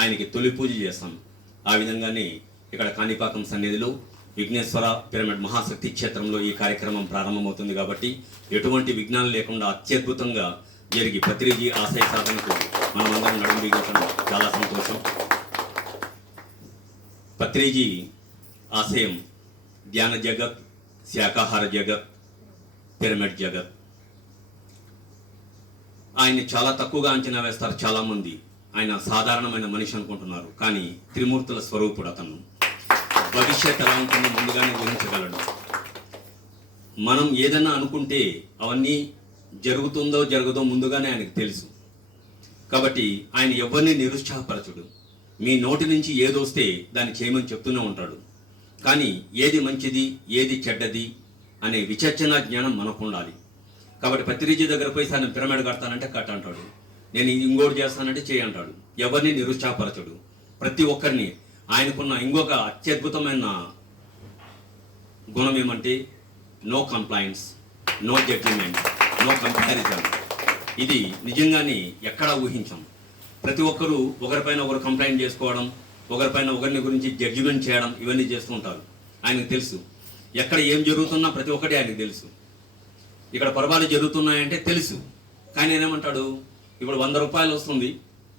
ఆయనకి తొలి పూజ చేస్తాం. ఆ విధంగానే ఇక్కడ కాణిపాకం సన్నిధిలో విఘ్నేశ్వర పిరమిడ్ మహాశక్తి క్షేత్రంలో ఈ కార్యక్రమం ప్రారంభమవుతుంది. కాబట్టి ఎటువంటి విఘ్నాలు లేకుండా అత్యద్భుతంగా జరిగి పత్రిజీ ఆశయ సాధనకు మనమందరం నడుము బిగించడం చాలా సంతోషం. పత్రిజీ ఆశయం ధ్యాన జగత్, శాకాహార జగత్, పిరమిడ్ జగత్. ఆయన్ని చాలా తక్కువగా అంచనా వేస్తారు చాలామంది. ఆయన సాధారణమైన మనిషి అనుకుంటున్నారు, కానీ త్రిమూర్తుల స్వరూపుడు అతను. భవిష్యత్ ఎలా ఉంటుందో ముందుగానే ఊహించగలడు. మనం ఏదైనా అనుకుంటే అవన్నీ జరుగుతుందో జరగదో ముందుగానే ఆయనకు తెలుసు. కాబట్టి ఆయన ఎవరిని నిరుత్సాహపరచుడు. మీ నోటి నుంచి ఏదొస్తే దాన్ని చేయమని చెప్తూనే ఉంటాడు. కానీ ఏది మంచిది ఏది చెడ్డది అనే విచక్షణ జ్ఞానం మనకు ఉండాలి. కాబట్టి పత్రిజీ దగ్గర పోయి సార్ నేను పిరమిడ్ కడతానంటే కట్ట అంటాడు, నేను ఇంకోటి చేస్తానంటే చేయి అంటాడు. ఎవరిని నిరుత్సాహపరచడు. ప్రతి ఒక్కరిని. ఆయనకున్న ఇంకొక అత్యద్భుతమైన గుణం ఏమంటే no complaints, no judgement, no comparison. ఇది నిజంగానే ఎక్కడా ఊహించాం. ప్రతి ఒక్కరూ ఒకరిపైన ఒకరు కంప్లైంట్ చేసుకోవడం, ఒకరిపైన ఒకరిని గురించి జడ్జిమెంట్ చేయడం, ఇవన్నీ చేస్తూ ఉంటారు. ఆయనకు తెలుసు ఎక్కడ ఏం జరుగుతున్నా ప్రతి ఒక్కటి ఆయనకు తెలుసు. ఇక్కడ పొరపాటు జరుగుతున్నాయంటే తెలుసు. కానీ ఏమంటాడు, ఇప్పుడు 100 రూపాయలు వస్తుంది,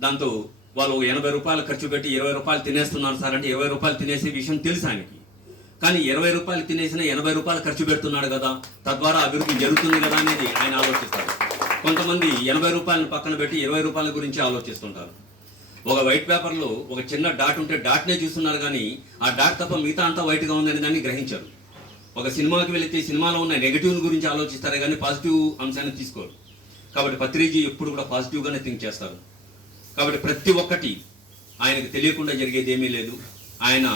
దాంతో వాళ్ళు 80 రూపాయలు ఖర్చు పెట్టి 20 రూపాయలు తినేస్తున్నారు సార్ అంటే 20 రూపాయలు తినేసే విషయం తెలుసు ఆయనకి. కానీ 20 రూపాయలు తినేసిన 80 రూపాయలు ఖర్చు పెడుతున్నాడు కదా, తద్వారా అభివృద్ధి జరుగుతుంది కదా అనేది ఆయన ఆలోచిస్తారు. కొంతమంది 80 రూపాయలను పక్కన పెట్టి 20 రూపాయల గురించి ఆలోచిస్తుంటారు. ఒక వైట్ పేపర్లో ఒక చిన్న డాట్ ఉంటే డాట్నే చూస్తున్నారు, కానీ ఆ డాట్ తప్ప మిగతా అంతా వైట్గా ఉందని దాన్ని గ్రహించారు. ఒక సినిమాకి వెళితే సినిమాలో ఉన్న నెగిటివ్ గురించి ఆలోచిస్తారే కానీ పాజిటివ్ అంశాన్ని తీసుకోరు. కాబట్టి పత్రిజీ ఎప్పుడు కూడా పాజిటివ్గానే థింక్ చేస్తారు. కాబట్టి ప్రతి ఒక్కటి ఆయనకు తెలియకుండా జరిగేది ఏమీ లేదు. ఆయన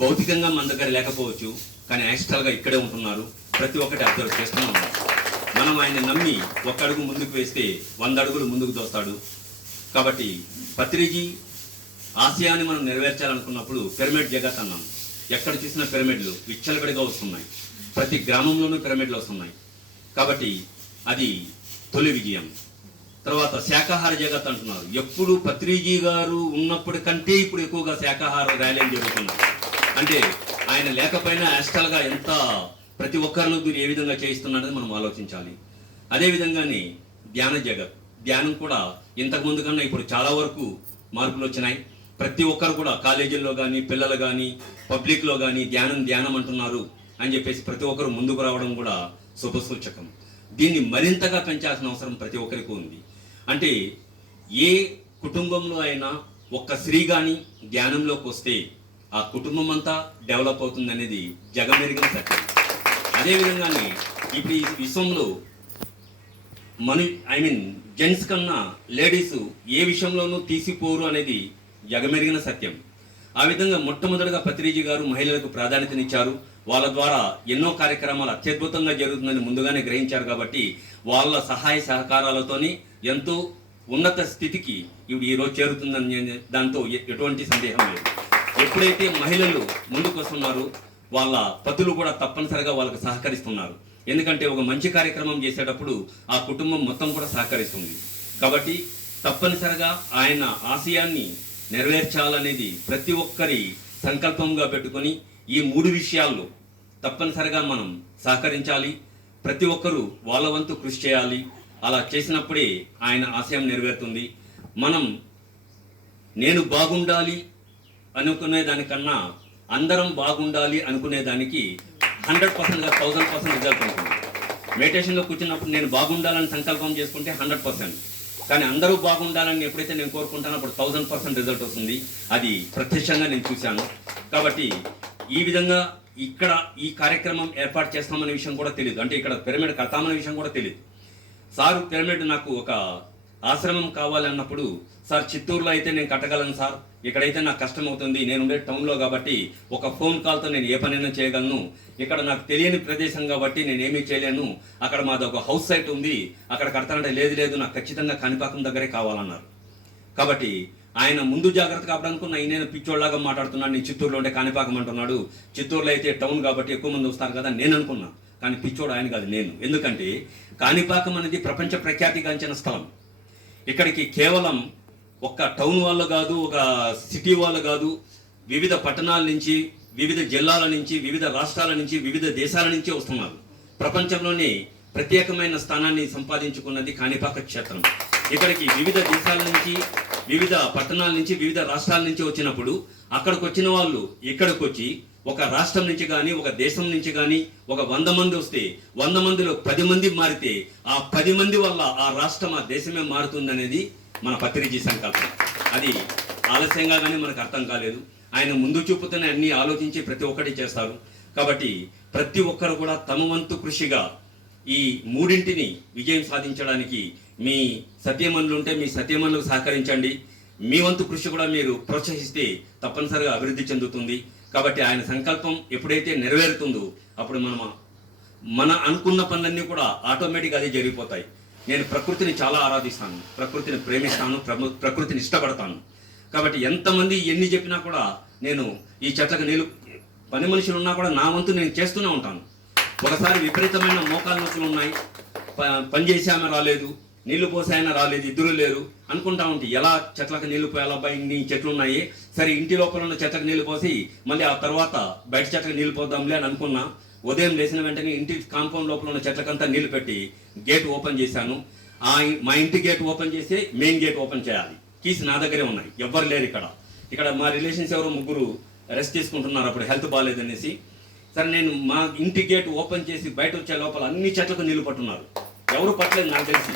భౌతికంగా మన దగ్గర లేకపోవచ్చు, కానీ యాక్చువల్గా ఇక్కడే ఉంటున్నారు. ప్రతి ఒక్కటి అబ్జర్వ్ చేస్తూనే ఉన్నారు. మనం ఆయన నమ్మి ఒక అడుగు ముందుకు వేస్తే 100 అడుగులు ముందుకు దోస్తాడు. కాబట్టి పత్రిజీ ఆశయాన్ని మనం నెరవేర్చాలనుకున్నప్పుడు పిరమిడ్ జగత్ అన్నాం. ఎక్కడ చూసినా పిరమిడ్లు విచ్చలవిడిగా వస్తున్నాయి. ప్రతి గ్రామంలోనూ పిరమిడ్లు వస్తున్నాయి. కాబట్టి అది తొలి విజయం. తర్వాత శాకాహార జగత్ అంటున్నారు. ఎప్పుడు పత్రిజీ గారు ఉన్నప్పటి కంటే ఇప్పుడు ఎక్కువగా శాకాహార ర్యాలీలు జరుగుతున్నాయి. అంటే ఆయన లేకపోయినా యాస్ట్రల్గా ఎంత ప్రతి ఒక్కరిలో ఏ విధంగా చేయిస్తున్నారని మనం ఆలోచించాలి. అదేవిధంగానే ధ్యాన జగత్, ధ్యానం కూడా ఇంతకుముందు కన్నా ఇప్పుడు చాలా వరకు మార్పులు వచ్చినాయి. ప్రతి ఒక్కరు కూడా కాలేజీల్లో కానీ పిల్లలు కానీ పబ్లిక్లో కానీ ధ్యానం అంటున్నారు అని చెప్పేసి ప్రతి ఒక్కరు ముందుకు రావడం కూడా శుభసూచకం. దీన్ని మరింతగా పెంచాల్సిన అవసరం ప్రతి ఒక్కరికి ఉంది. అంటే ఏ కుటుంబంలో అయినా ఒక్క స్త్రీ కానీ ధ్యానంలోకి వస్తే ఆ కుటుంబం అంతా డెవలప్ అవుతుంది అనేది జగమెరిగిన సత్యం. అదేవిధంగానే ఇప్పుడు ఈ విశ్వంలో జెంట్స్ కన్నా లేడీస్ ఏ విషయంలోనూ తీసిపోరు అనేది జగమెరిగిన సత్యం. ఆ విధంగా మొట్టమొదటిగా పత్రిజీ గారు మహిళలకు ప్రాధాన్యతనిచ్చారు. వాళ్ళ ద్వారా ఎన్నో కార్యక్రమాలు అత్యద్భుతంగా జరుగుతుందని ముందుగానే గ్రహించారు. కాబట్టి వాళ్ళ సహాయ సహకారాలతోని ఎంతో ఉన్నత స్థితికి ఇప్పుడు ఈరోజు చేరుతుందని దాంతో ఎటువంటి సందేహం లేదు. ఎప్పుడైతే మహిళలు ముందుకు వస్తున్నారో వాళ్ళ పతులు కూడా తప్పనిసరిగా వాళ్ళకు సహకరిస్తున్నారు. ఎందుకంటే ఒక మంచి కార్యక్రమం చేసేటప్పుడు ఆ కుటుంబం మొత్తం కూడా సహకరిస్తుంది. కాబట్టి తప్పనిసరిగా ఆయన ఆశయాన్ని నెరవేర్చాలనేది ప్రతి ఒక్కరి సంకల్పంగా పెట్టుకొని ఈ 3 విషయాల్లో తప్పనిసరిగా మనం సహకరించాలి. ప్రతి ఒక్కరూ వాళ్ళ వంతు కృషి చేయాలి. అలా చేసినప్పుడే ఆయన ఆశయం నెరవేరుతుంది. మనం నేను బాగుండాలి అనుకునే దానికన్నా అందరం బాగుండాలి అనుకునే దానికి 100%గా 1000% రిజల్ట్ ఉంటుంది. మెడిటేషన్లో కూర్చున్నప్పుడు నేను బాగుండాలని సంకల్పం చేసుకుంటే 100%, కానీ అందరూ బాగుండాలని ఎప్పుడైతే నేను కోరుకుంటానో అప్పుడు 1000% రిజల్ట్ వస్తుంది. అది ప్రత్యక్షంగా నేను చూశాను. కాబట్టి ఈ విధంగా ఇక్కడ ఈ కార్యక్రమం ఏర్పాటు చేస్తామనే విషయం కూడా తెలియదు. అంటే ఇక్కడ పిరమిడ్ కడతామనే విషయం కూడా తెలియదు. సార్ పిరమిడ్ నాకు ఒక ఆశ్రమం కావాలన్నప్పుడు, సార్ చిత్తూరులో అయితే నేను కట్టగలను సార్, ఇక్కడైతే నాకు కష్టం అవుతుంది, నేను ఉండే టౌన్లో కాబట్టి ఒక ఫోన్ కాల్తో నేను ఏ పనైనా చేయగలను, ఇక్కడ నాకు తెలియని ప్రదేశం కాబట్టి నేను ఏమీ చేయలేను, అక్కడ మాది ఒక హౌస్ సైట్ ఉంది అక్కడ కడతానంటే లేదు నాకు ఖచ్చితంగా కాణిపాకం దగ్గరే కావాలన్నారు. కాబట్టి ఆయన ముందు జాగ్రత్త కావడానుకున్న ఈయన పిచ్చోళ్ళలాగా మాట్లాడుతున్నాడు, నేను చిత్తూరులో ఉంటే కాణిపాకం అంటున్నాడు, చిత్తూరులో అయితే టౌన్ కాబట్టి ఎక్కువ మంది వస్తారు కదా నేను అనుకున్నా. కానీ పిచ్చోడు ఆయన కాదు, నేను. ఎందుకంటే కాణిపాకం అనేది ప్రపంచ ప్రఖ్యాతిగాంచిన స్థలం. ఇక్కడికి కేవలం ఒక్క టౌన్ వాళ్ళు కాదు, ఒక సిటీ వాళ్ళు కాదు, వివిధ పట్టణాల నుంచి, వివిధ జిల్లాల నుంచి, వివిధ రాష్ట్రాల నుంచి, వివిధ దేశాల నుంచి వస్తున్నారు. ప్రపంచంలోనే ప్రత్యేకమైన స్థానాన్ని సంపాదించుకున్నది కాణిపాక క్షేత్రం. ఇక్కడికి వివిధ దేశాల నుంచి, వివిధ పట్టణాల నుంచి, వివిధ రాష్ట్రాల నుంచి వచ్చినప్పుడు అక్కడికి వచ్చిన వాళ్ళు ఇక్కడికి వచ్చి ఒక రాష్ట్రం నుంచి కానీ, ఒక దేశం నుంచి కానీ ఒక 100 మంది వస్తే 100 మందిలో 10 మంది మారితే ఆ 10 మంది వల్ల ఆ రాష్ట్రం, ఆ దేశమే మారుతుందనేది మన పత్రిజీ సంకల్పం. అది ఆలస్యంగా కానీ మనకు అర్థం కాలేదు. ఆయన ముందు చూపుతూనే అన్ని ఆలోచించి ప్రతి ఒక్కటి చేస్తారు. కాబట్టి ప్రతి ఒక్కరు కూడా తమ వంతు కృషిగా ఈ మూడింటిని విజయం సాధించడానికి మీ సత్యమనులు ఉంటే మీ సత్యమనులకు సహకరించండి. మీ వంతు కృషి కూడా మీరు ప్రోత్సహిస్తే తప్పనిసరిగా అభివృద్ధి చెందుతుంది. కాబట్టి ఆయన సంకల్పం ఎప్పుడైతే నెరవేరుతుందో అప్పుడు మన అనుకున్న పనులన్నీ కూడా ఆటోమేటిక్గా అదే జరిగిపోతాయి. నేను ప్రకృతిని చాలా ఆరాధిస్తాను, ప్రకృతిని ప్రేమిస్తాను, ప్రకృతిని ఇష్టపడతాను. కాబట్టి ఎంతమంది ఎన్ని చెప్పినా కూడా నేను ఈ చెట్లకు నీళ్ళు, పని మనుషులు ఉన్నా కూడా నా వంతు నేను చేస్తూనే ఉంటాను. ఒకసారి విపరీతమైన మోకాలు నొప్పులు ఉన్నాయి, పని చేసామే రాలేదు, నీళ్లు పోసాయన రాలేదు, ఇద్దరు లేరు అనుకుంటా ఉంటే ఎలా చెట్లకు నీళ్లు పోయాలా, ఇన్ని చెట్లు ఉన్నాయి, సరే ఇంటి లోపల ఉన్న చెట్లకు నీళ్లు పోసి మళ్ళీ ఆ తర్వాత బయట చెట్లకు నీళ్లు పోద్దాంలే అని అనుకున్నా. ఉదయం లేచిన వెంటనే ఇంటి కాంపౌండ్ లోపల ఉన్న చెట్లకంతా నీళ్లు పెట్టి గేట్ ఓపెన్ చేశాను. మా ఇంటి గేట్ ఓపెన్ చేసి మెయిన్ గేట్ ఓపెన్ చేయాలి. కీస్ నా దగ్గరే ఉన్నాయి, ఎవ్వరు లేరు ఇక్కడ మా రిలేషన్స్ ఎవరో ముగ్గురు రెస్ట్ తీసుకుంటున్నారు, అప్పుడు హెల్త్ బాగాలేదనేసి. సరే నేను మా ఇంటి గేట్ ఓపెన్ చేసి బయట వచ్చే లోపల అన్ని చెట్లకు నీళ్లు పట్టున్నారు. ఎవరు పట్టలేదు, నాకు తెలిసి,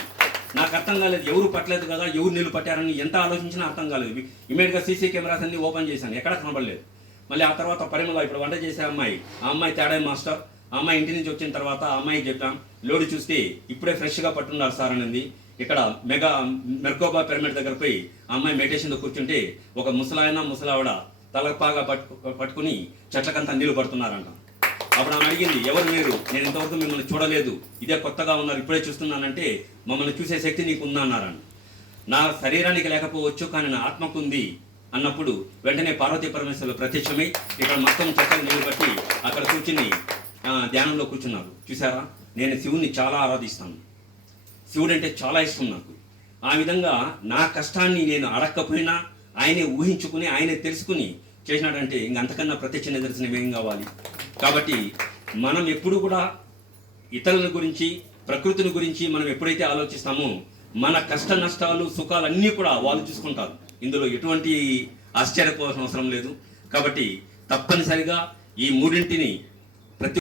నాకు అర్థం కాలేదు. ఎవరు పట్టలేదు కదా, ఎవరు నీళ్లు పట్టారని ఎంత ఆలోచించినా అర్థం కాలేదు. ఇమీడియట్గా సీసీ కెమెరాస్ అన్ని ఓపెన్ చేశాను, ఎక్కడ కనబడలేదు. మళ్ళీ ఆ తర్వాత పరిమళ, ఇప్పుడు వంట చేసే అమ్మాయి, ఆ అమ్మాయి తేడా మాస్టర్, ఆ అమ్మాయి ఇంటి నుంచి వచ్చిన తర్వాత ఆ అమ్మాయికి చెప్పాం, లోడు చూస్తే ఇప్పుడే ఫ్రెష్గా పట్టున్నారు సార్ అనేది. ఇక్కడ మెర్కోబా పిరమిడ్ దగ్గర పోయి ఆ అమ్మాయి మెడిటేషన్తో కూర్చుంటే ఒక ముసలావిడ తలపాగా పట్టుకుని చెట్లకంతా నీళ్లు పడుతున్నారంట. అప్పుడు ఆమె అడిగింది, ఎవరు మీరు, నేను ఇంతవరకు మిమ్మల్ని చూడలేదు, ఇదే కొత్తగా ఉన్నారు, ఇప్పుడే చూస్తున్నానంటే మమ్మల్ని చూసే శక్తి నీకు ఉందా అన్నారని. నా శరీరానికి లేకపోవచ్చు కానీ నా ఆత్మకు ఉంది అన్నప్పుడు వెంటనే పార్వతీ పరమేశ్వరులు ప్రత్యక్షమై ఇక్కడ మొత్తం చెట్లకు నీళ్లు పట్టి అక్కడ కూర్చుని ధ్యానంలో కూర్చున్నారు. చూసారా, నేను శివుని చాలా ఆరాధిస్తాను, శివుడు అంటే చాలా ఇష్టం నాకు. ఆ విధంగా నా కష్టాన్ని నేను అడక్కపోయినా ఆయనే ఊహించుకుని, ఆయనే తెలుసుకుని చేసినాడంటే ఇంకంతకన్నా ప్రత్యక్ష నిదర్శనం ఏం కావాలి. కాబట్టి మనం ఎప్పుడు కూడా ఇతరుల గురించి, ప్రకృతిని గురించి మనం ఎప్పుడైతే ఆలోచిస్తామో మన కష్ట నష్టాలు సుఖాలు అన్నీ కూడా వాళ్ళు చూసుకుంటారు. ఇందులో ఎటువంటి ఆశ్చర్యపోవాల్సిన అవసరం లేదు. కాబట్టి తప్పనిసరిగా ఈ మూడింటిని